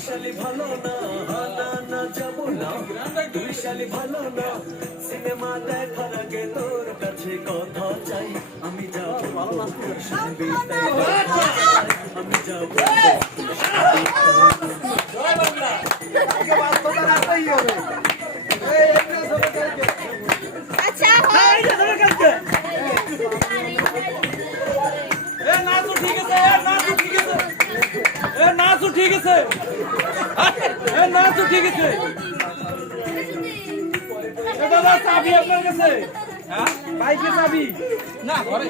শালি ভালো না হানা না যাবো না তুই শালি ভালো না সিনেমা দেখার আগে তোর কাছে কথা চাই আমি যাবো শুনবি তাই আমি যাবো আচ্ছা ঠিক আছে ঠিক আছে দাদা চাবি আপনার কাছে বাইকের চাবি না ঘরে